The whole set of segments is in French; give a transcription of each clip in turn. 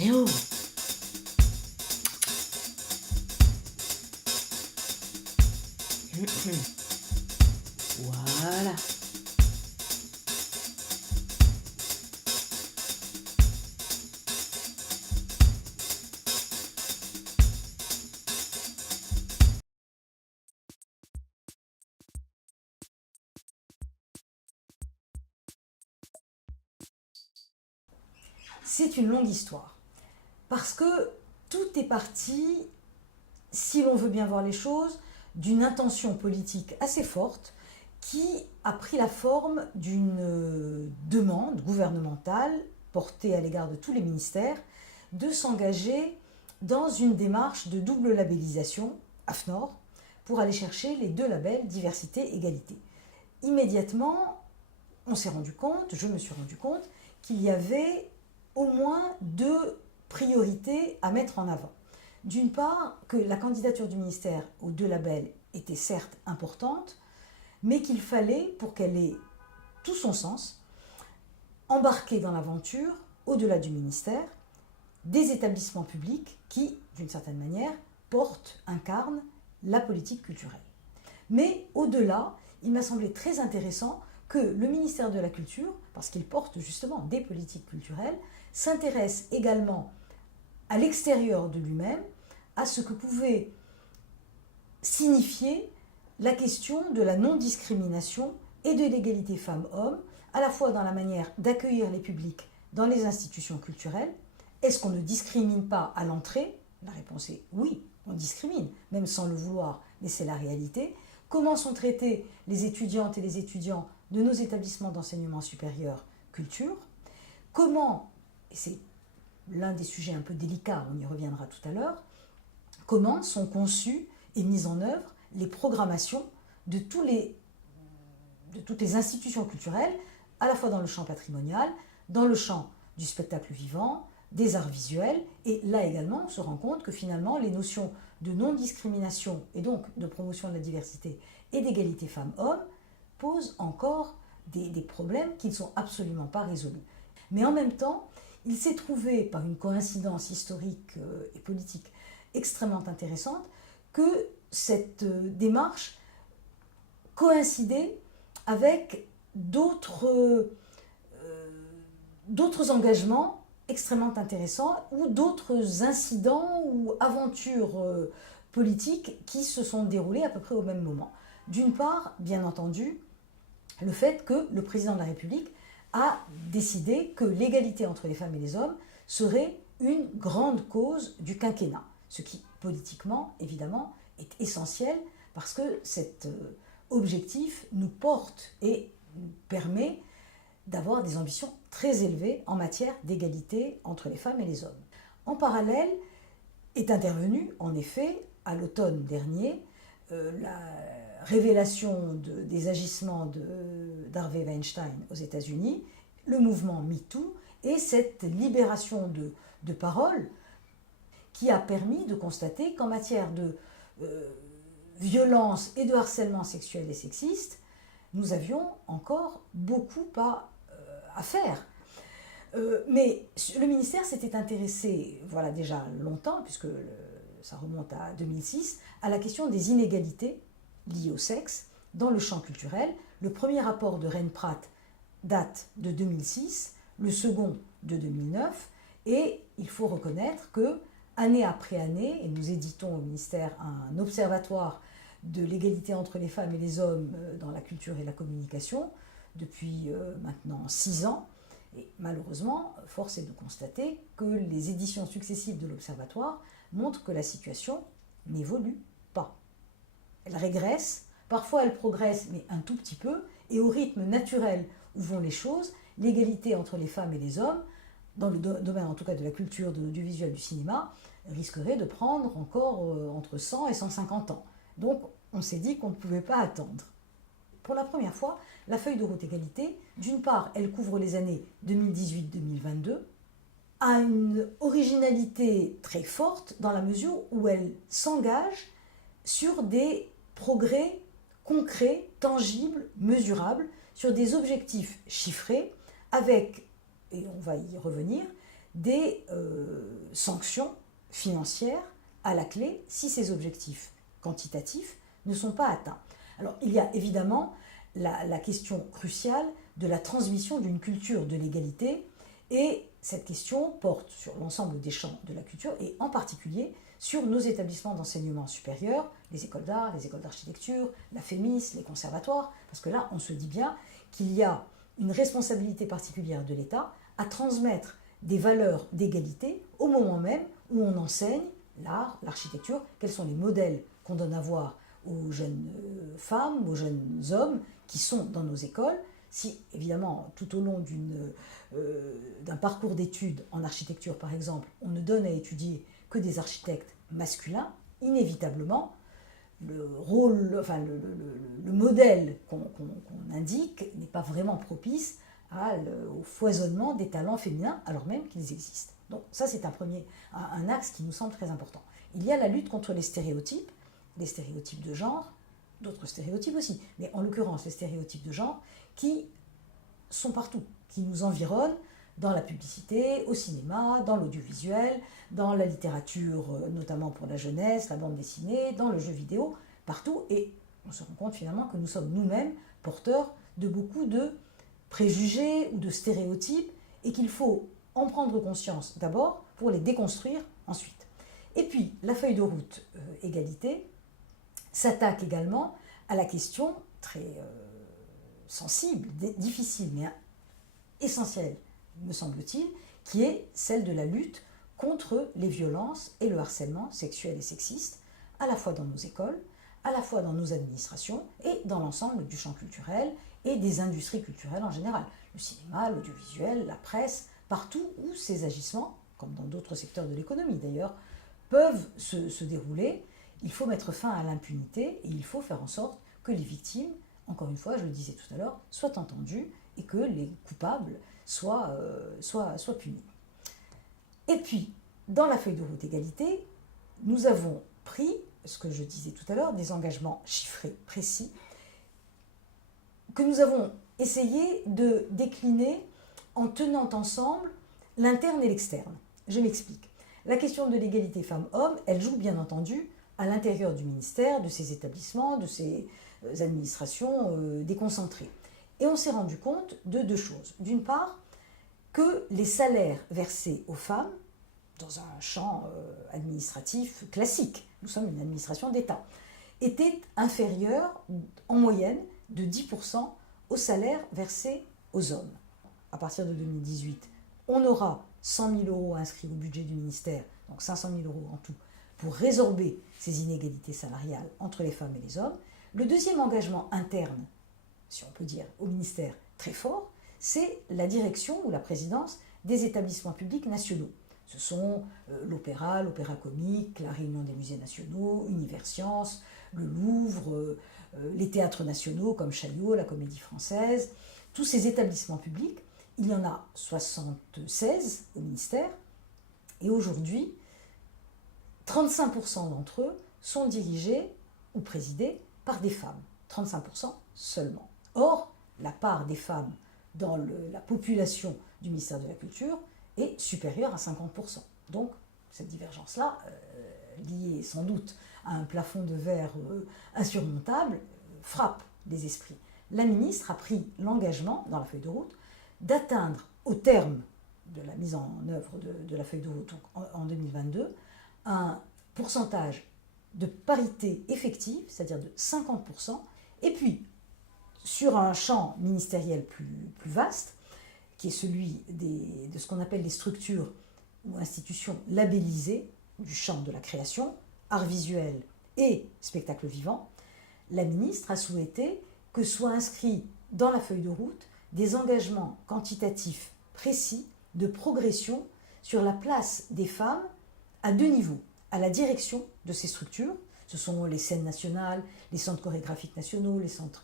Eh oh! Voilà. C'est une longue histoire. Parce que tout est parti, si l'on veut bien voir les choses, d'une intention politique assez forte qui a pris la forme d'une demande gouvernementale portée à l'égard de tous les ministères de s'engager dans une démarche de double labellisation, AFNOR, pour aller chercher les deux labels diversité, égalité. Immédiatement, on s'est rendu compte, je me suis rendu compte, qu'il y avait au moins deux priorités à mettre en avant. D'une part, que la candidature du ministère aux deux labels était certes importante, mais qu'il fallait, pour qu'elle ait tout son sens, embarquer dans l'aventure, au-delà du ministère, des établissements publics qui, d'une certaine manière, portent, incarnent la politique culturelle. Mais au-delà, il m'a semblé très intéressant que le ministère de la Culture, parce qu'il porte justement des politiques culturelles, s'intéresse également à l'extérieur de lui-même à ce que pouvait signifier la question de la non-discrimination et de l'égalité femmes-hommes, à la fois dans la manière d'accueillir les publics dans les institutions culturelles. Est-ce qu'on ne discrimine pas à l'entrée? La réponse est oui, on discrimine, même sans le vouloir, mais c'est la réalité. Comment sont traités les étudiantes et les étudiants de nos établissements d'enseignement supérieur culture? Comment, et c'est l'un des sujets un peu délicats, on y reviendra tout à l'heure, comment sont conçues et mises en œuvre les programmations de toutes les institutions culturelles, à la fois dans le champ patrimonial, dans le champ du spectacle vivant, des arts visuels, et là également on se rend compte que finalement les notions de non-discrimination et donc de promotion de la diversité et d'égalité femmes-hommes posent encore des problèmes qui ne sont absolument pas résolus. Mais en même temps, il s'est trouvé, par une coïncidence historique et politique extrêmement intéressante, que cette démarche coïncidait avec d'autres engagements extrêmement intéressants ou d'autres incidents ou aventures politiques qui se sont déroulées à peu près au même moment. D'une part, bien entendu, le fait que le président de la République a décidé que l'égalité entre les femmes et les hommes serait une grande cause du quinquennat, ce qui politiquement, évidemment, est essentiel parce que cet objectif nous porte et nous permet d'avoir des ambitions très élevées en matière d'égalité entre les femmes et les hommes. En parallèle, est intervenue, en effet, à l'automne dernier, la révélation des agissements d'Harvey Weinstein aux États-Unis, le mouvement MeToo et cette libération de parole qui a permis de constater qu'en matière de violence et de harcèlement sexuel et sexiste, nous avions encore beaucoup à faire. Mais le ministère s'était intéressé, voilà déjà longtemps, puisque ça remonte à 2006, à la question des inégalités liées au sexe dans le champ culturel. Le premier rapport de Rennes-Pratt date de 2006, le second de 2009, et il faut reconnaître que, année après année, et nous éditons au ministère un observatoire de l'égalité entre les femmes et les hommes dans la culture et la communication depuis maintenant 6 ans, et malheureusement, force est de constater que les éditions successives de l'Observatoire montrent que la situation n'évolue pas. Elle régresse, parfois elle progresse, mais un tout petit peu, et au rythme naturel où vont les choses, l'égalité entre les femmes et les hommes, dans le domaine en tout cas de la culture, de l'audiovisuel, du cinéma, risquerait de prendre encore entre 100 et 150 ans. Donc on s'est dit qu'on ne pouvait pas attendre. Pour la première fois, la feuille de route égalité, d'une part, elle couvre les années 2018-2022, a une originalité très forte dans la mesure où elle s'engage sur des progrès concrets, tangibles, mesurables, sur des objectifs chiffrés, avec, et on va y revenir, des sanctions financières à la clé si ces objectifs quantitatifs ne sont pas atteints. Alors il y a évidemment la question cruciale de la transmission d'une culture de l'égalité, et cette question porte sur l'ensemble des champs de la culture et en particulier sur nos établissements d'enseignement supérieur, les écoles d'art, les écoles d'architecture, la FEMIS, les conservatoires, parce que là on se dit bien qu'il y a une responsabilité particulière de l'État à transmettre des valeurs d'égalité au moment même où on enseigne l'art, l'architecture, quels sont les modèles qu'on donne à voir aux jeunes femmes, aux jeunes hommes qui sont dans nos écoles. Si, évidemment, tout au long d'un parcours d'études en architecture, par exemple, on ne donne à étudier que des architectes masculins, inévitablement, le modèle qu'on indique n'est pas vraiment propice au foisonnement des talents féminins, alors même qu'ils existent. Donc ça, c'est un axe qui nous semble très important. Il y a la lutte contre les stéréotypes de genre, d'autres stéréotypes aussi, mais en l'occurrence les stéréotypes de genre qui sont partout, qui nous environnent dans la publicité, au cinéma, dans l'audiovisuel, dans la littérature, notamment pour la jeunesse, la bande dessinée, dans le jeu vidéo, partout, et on se rend compte finalement que nous sommes nous-mêmes porteurs de beaucoup de préjugés ou de stéréotypes, et qu'il faut en prendre conscience d'abord pour les déconstruire ensuite. Et puis, la feuille de route égalité s'attaque également à la question très sensible, difficile, mais essentielle, me semble-t-il, qui est celle de la lutte contre les violences et le harcèlement sexuel et sexiste, à la fois dans nos écoles, à la fois dans nos administrations et dans l'ensemble du champ culturel et des industries culturelles en général. Le cinéma, l'audiovisuel, la presse, partout où ces agissements, comme dans d'autres secteurs de l'économie d'ailleurs, peuvent se dérouler, il faut mettre fin à l'impunité et il faut faire en sorte que les victimes, encore une fois, je le disais tout à l'heure, soient entendues et que les coupables soient punis. Et puis, dans la feuille de route égalité, nous avons pris, ce que je disais tout à l'heure, des engagements chiffrés, précis, que nous avons essayé de décliner en tenant ensemble l'interne et l'externe. Je m'explique. La question de l'égalité femmes-hommes, elle joue bien entendu à l'intérieur du ministère, de ses établissements, de ses administrations déconcentrées. Et on s'est rendu compte de deux choses. D'une part, que les salaires versés aux femmes, dans un champ administratif classique, nous sommes une administration d'État, étaient inférieurs en moyenne de 10% aux salaires versés aux hommes. À partir de 2018, on aura 100 000 euros inscrits au budget du ministère, donc 500 000 euros en tout, pour résorber ces inégalités salariales entre les femmes et les hommes. Le deuxième engagement interne, si on peut dire, au ministère très fort, c'est la direction ou la présidence des établissements publics nationaux. Ce sont l'Opéra, l'Opéra Comique, la Réunion des musées nationaux, Universcience, le Louvre, les théâtres nationaux comme Chaillot, la Comédie Française. Tous ces établissements publics, il y en a 76 au ministère, et aujourd'hui, 35% d'entre eux sont dirigés ou présidés par des femmes. 35% seulement. Or, la part des femmes dans la population du ministère de la Culture est supérieure à 50%. Donc, cette divergence-là, liée sans doute à un plafond de verre insurmontable, frappe les esprits. La ministre a pris l'engagement, dans la feuille de route, d'atteindre, au terme de la mise en œuvre de la feuille de route en 2022, un pourcentage de parité effective, c'est-à-dire de 50%, et puis, sur un champ ministériel plus vaste, qui est celui de ce qu'on appelle les structures ou institutions labellisées du champ de la création, art visuel et spectacle vivant, la ministre a souhaité que soient inscrits dans la feuille de route des engagements quantitatifs précis de progression sur la place des femmes à deux niveaux. À la direction de ces structures, ce sont les scènes nationales, les centres chorégraphiques nationaux, les centres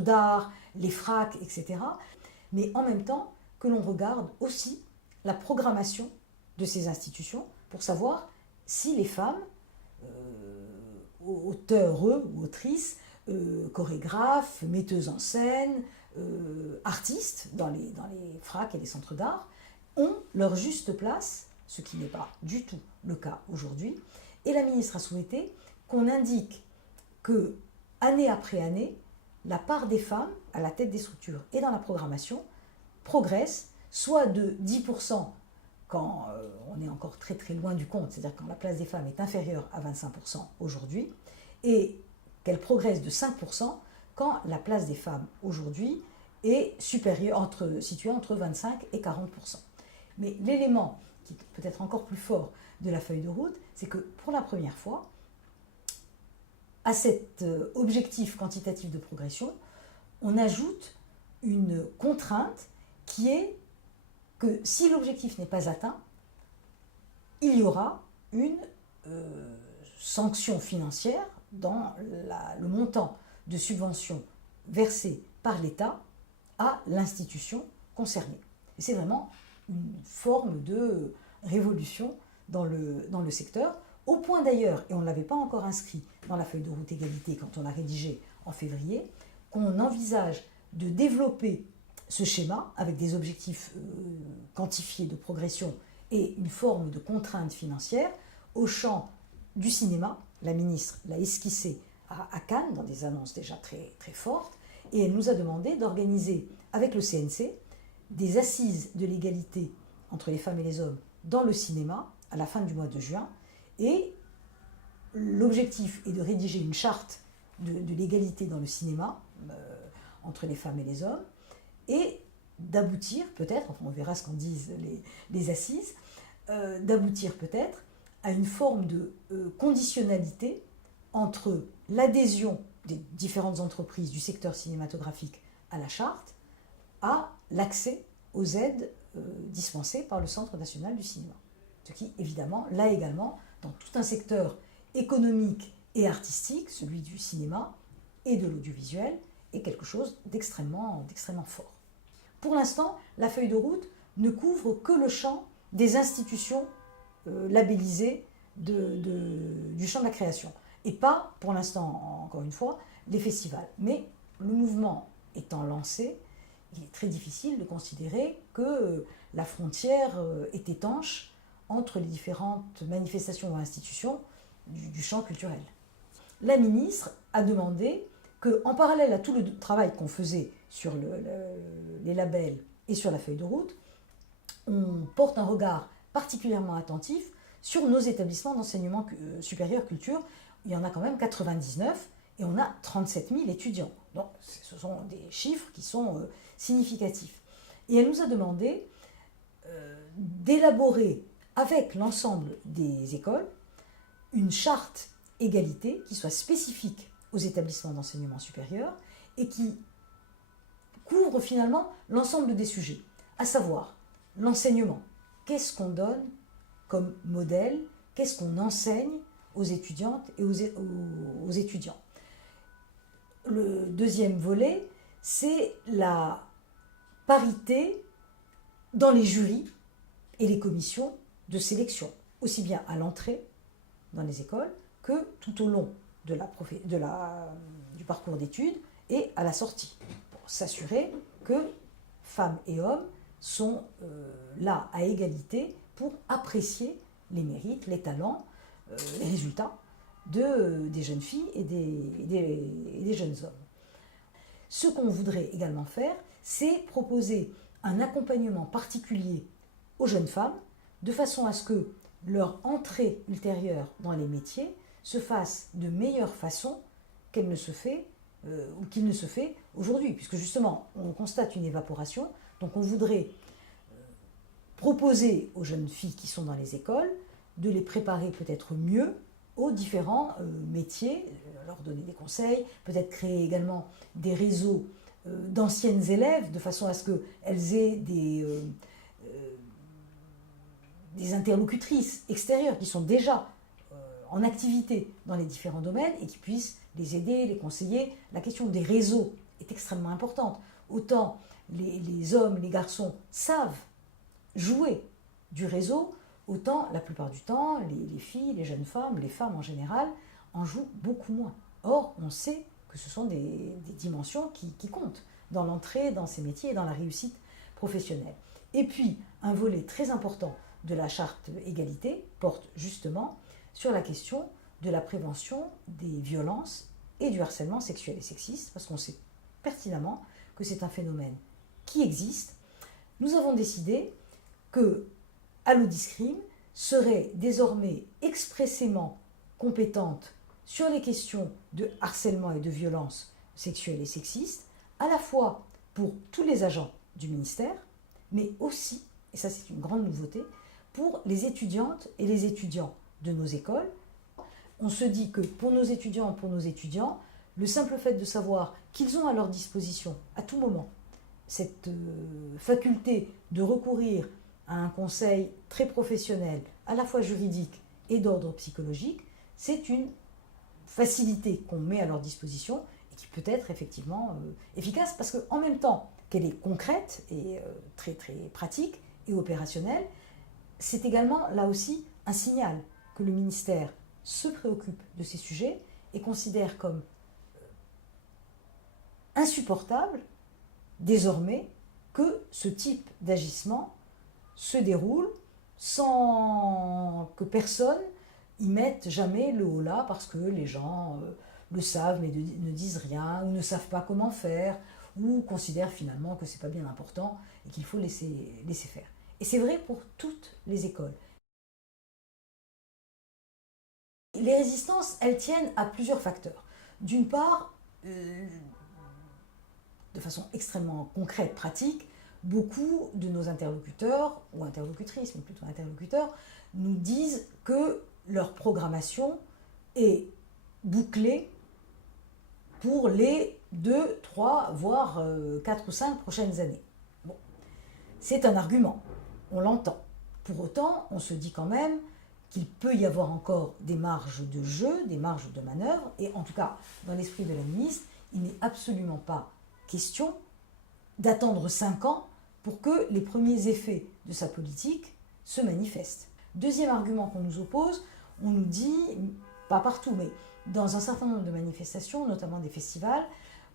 d'art, les FRAC, etc. Mais en même temps que l'on regarde aussi la programmation de ces institutions pour savoir si les femmes, auteurs ou autrices, chorégraphes, metteuses en scène, artistes dans les FRAC et les centres d'art ont leur juste place, ce qui n'est pas du tout le cas aujourd'hui. Et la ministre a souhaité qu'on indique que, année après année, la part des femmes à la tête des structures et dans la programmation progresse, soit de 10% quand on est encore très très loin du compte, c'est-à-dire quand la place des femmes est inférieure à 25% aujourd'hui, et qu'elle progresse de 5% quand la place des femmes aujourd'hui est supérieure, située entre 25 et 40%. Mais l'élément qui est peut-être encore plus fort de la feuille de route, c'est que pour la première fois, à cet objectif quantitatif de progression, on ajoute une contrainte qui est que si l'objectif n'est pas atteint, il y aura une sanction financière dans le montant de subvention versé par l'État à l'institution concernée. Et c'est vraiment une forme de révolution dans le secteur, au point d'ailleurs, et on ne l'avait pas encore inscrit dans la feuille de route égalité quand on a rédigé en février, qu'on envisage de développer ce schéma avec des objectifs quantifiés de progression et une forme de contrainte financière au champ du cinéma. La ministre l'a esquissé à Cannes dans des annonces déjà très, très fortes, et elle nous a demandé d'organiser avec le CNC des assises de l'égalité entre les femmes et les hommes dans le cinéma à la fin du mois de juin. Et l'objectif est de rédiger une charte de l'égalité dans le cinéma entre les femmes et les hommes, et d'aboutir peut-être, enfin on verra ce qu'en disent les assises, d'aboutir peut-être à une forme de conditionnalité entre l'adhésion des différentes entreprises du secteur cinématographique à la charte, à l'accès aux aides dispensées par le Centre national du cinéma. Ce qui, évidemment, là également, dans tout un secteur économique et artistique, celui du cinéma et de l'audiovisuel, est quelque chose d'extrêmement fort. Pour l'instant, la feuille de route ne couvre que le champ des institutions labellisées du champ de la création, et pas, pour l'instant, encore une fois, les festivals. Mais le mouvement étant lancé, il est très difficile de considérer que la frontière est étanche entre les différentes manifestations ou institutions du champ culturel. La ministre a demandé qu'en parallèle à tout le travail qu'on faisait sur les labels et sur la feuille de route, on porte un regard particulièrement attentif sur nos établissements d'enseignement supérieur culture. Il y en a quand même 99 et on a 37 000 étudiants. Donc ce sont des chiffres qui sont significatifs. Et elle nous a demandé d'élaborer avec l'ensemble des écoles une charte égalité qui soit spécifique aux établissements d'enseignement supérieur et qui couvre finalement l'ensemble des sujets, à savoir l'enseignement. Qu'est-ce qu'on donne comme modèle? Qu'est-ce qu'on enseigne aux étudiantes et aux étudiants? Le deuxième volet, c'est la parité dans les jurys et les commissions de sélection, aussi bien à l'entrée dans les écoles que tout au long du parcours d'études et à la sortie, pour s'assurer que femmes et hommes sont là à égalité pour apprécier les mérites, les talents, les résultats des jeunes filles et des jeunes hommes. Ce qu'on voudrait également faire, c'est proposer un accompagnement particulier aux jeunes femmes, de façon à ce que leur entrée ultérieure dans les métiers se fasse de meilleure façon qu'elle ne se fait ou qu'il ne se fait aujourd'hui, puisque justement on constate une évaporation. Donc on voudrait proposer aux jeunes filles qui sont dans les écoles de les préparer peut-être mieux aux différents métiers, leur donner des conseils, peut-être créer également des réseaux d'anciennes élèves, de façon à ce qu'elles aient des interlocutrices extérieures qui sont déjà en activité dans les différents domaines et qui puissent les aider, les conseiller. La question des réseaux est extrêmement importante. Autant les hommes, les garçons savent jouer du réseau, autant la plupart du temps, les filles, les jeunes femmes, les femmes en général, en jouent beaucoup moins. Or, on sait que ce sont des dimensions qui comptent dans l'entrée dans ces métiers et dans la réussite professionnelle. Et puis, un volet très important de la charte égalité porte justement sur la question de la prévention des violences et du harcèlement sexuel et sexiste, parce qu'on sait pertinemment que c'est un phénomène qui existe. Nous avons décidé que Allodiscrime serait désormais expressément compétente sur les questions de harcèlement et de violence sexuelle et sexiste, à la fois pour tous les agents du ministère, mais aussi, et ça c'est une grande nouveauté, pour les étudiantes et les étudiants de nos écoles. On se dit que pour nos étudiants, le simple fait de savoir qu'ils ont à leur disposition, à tout moment, cette faculté de recourir à un conseil très professionnel, à la fois juridique et d'ordre psychologique, c'est une facilité qu'on met à leur disposition et qui peut être effectivement efficace parce qu'en même temps qu'elle est concrète et très très pratique et opérationnelle, c'est également là aussi un signal que le ministère se préoccupe de ces sujets et considère comme insupportable désormais que ce type d'agissement se déroule sans que personne y mette jamais le holà parce que les gens le savent mais ne disent rien ou ne savent pas comment faire ou considèrent finalement que c'est pas bien important et qu'il faut laisser faire. Et c'est vrai pour toutes les écoles. Les résistances, elles tiennent à plusieurs facteurs. D'une part, de façon extrêmement concrète, pratique, beaucoup de nos interlocuteurs, ou interlocutrices, mais plutôt interlocuteurs, nous disent que leur programmation est bouclée pour les 2, 3, voire 4 ou 5 prochaines années. Bon. C'est un argument, on l'entend. Pour autant, on se dit quand même qu'il peut y avoir encore des marges de jeu, des marges de manœuvre, et en tout cas, dans l'esprit de la ministre, il n'est absolument pas question d'attendre 5 ans pour que les premiers effets de sa politique se manifestent. Deuxième argument qu'on nous oppose, on nous dit, pas partout, mais dans un certain nombre de manifestations, notamment des festivals,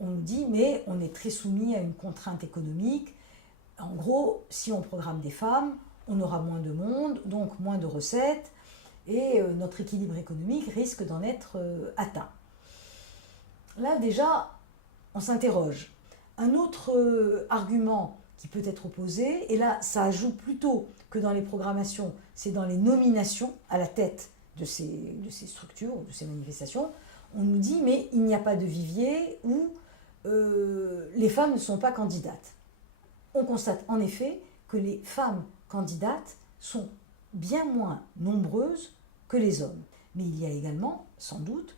on nous dit mais on est très soumis à une contrainte économique. En gros, si on programme des femmes, on aura moins de monde, donc moins de recettes, et notre équilibre économique risque d'en être atteint. Là déjà, on s'interroge. Un autre argument qui peut être opposé, et là ça joue plutôt que dans les programmations, c'est dans les nominations à la tête de ces structures, de ces manifestations, on nous dit mais il n'y a pas de vivier où les femmes ne sont pas candidates. On constate en effet que les femmes candidates sont bien moins nombreuses que les hommes. Mais il y a également, sans doute,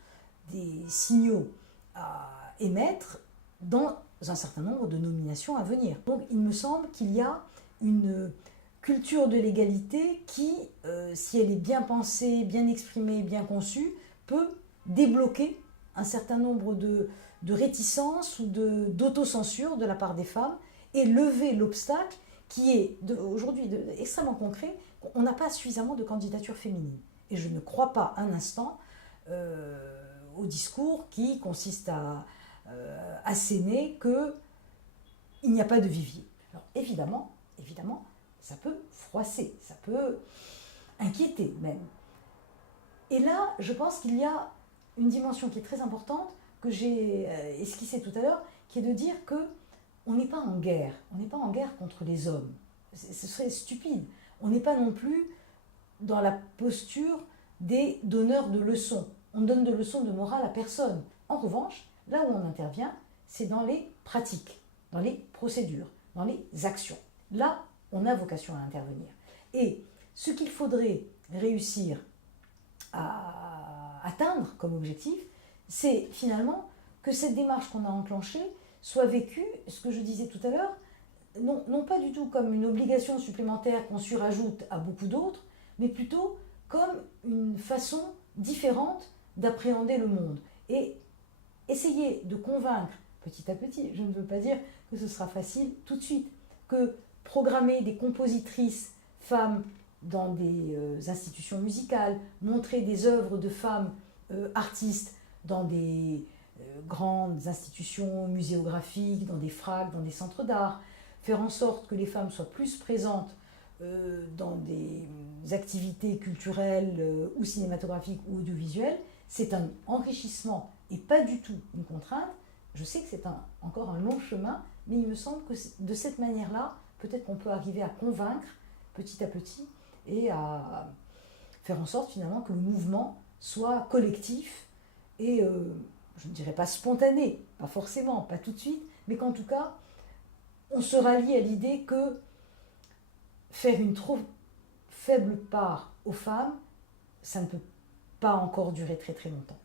des signaux à émettre dans un certain nombre de nominations à venir. Donc il me semble qu'il y a une culture de l'égalité qui, si elle est bien pensée, bien exprimée, bien conçue, peut débloquer un certain nombre de réticences ou d'autocensure de la part des femmes et lever l'obstacle qui est aujourd'hui extrêmement concret. On n'a pas suffisamment de candidatures féminines. Et je ne crois pas un instant au discours qui consiste à asséner qu'il n'y a pas de vivier. Alors évidemment, ça peut froisser, ça peut inquiéter même. Et là, je pense qu'il y a une dimension qui est très importante, que j'ai esquissée tout à l'heure, qui est de dire qu'on n'est pas en guerre. On n'est pas en guerre contre les hommes. Ce serait stupide. On n'est pas non plus dans la posture des donneurs de leçons. On donne de leçons de morale à personne. En revanche, là où on intervient, c'est dans les pratiques, dans les procédures, dans les actions. Là, on a vocation à intervenir. Et ce qu'il faudrait réussir à atteindre comme objectif, c'est finalement que cette démarche qu'on a enclenchée soit vécue, ce que je disais tout à l'heure, non pas du tout comme une obligation supplémentaire qu'on surajoute à beaucoup d'autres, mais plutôt comme une façon différente d'appréhender le monde. Et essayer de convaincre petit à petit, je ne veux pas dire que ce sera facile tout de suite, que programmer des compositrices femmes dans des institutions musicales, montrer des œuvres de femmes artistes dans des grandes institutions muséographiques, dans des fracs, dans des centres d'art, faire en sorte que les femmes soient plus présentes dans des activités culturelles ou cinématographiques ou audiovisuelles, c'est un enrichissement et pas du tout une contrainte. Je sais que c'est encore un long chemin, mais il me semble que de cette manière-là, peut-être qu'on peut arriver à convaincre petit à petit et à faire en sorte finalement que le mouvement soit collectif et, je ne dirais pas spontané, pas forcément, pas tout de suite, mais qu'en tout cas, on se rallie à l'idée que faire une trop faible part aux femmes, ça ne peut pas encore durer très très longtemps.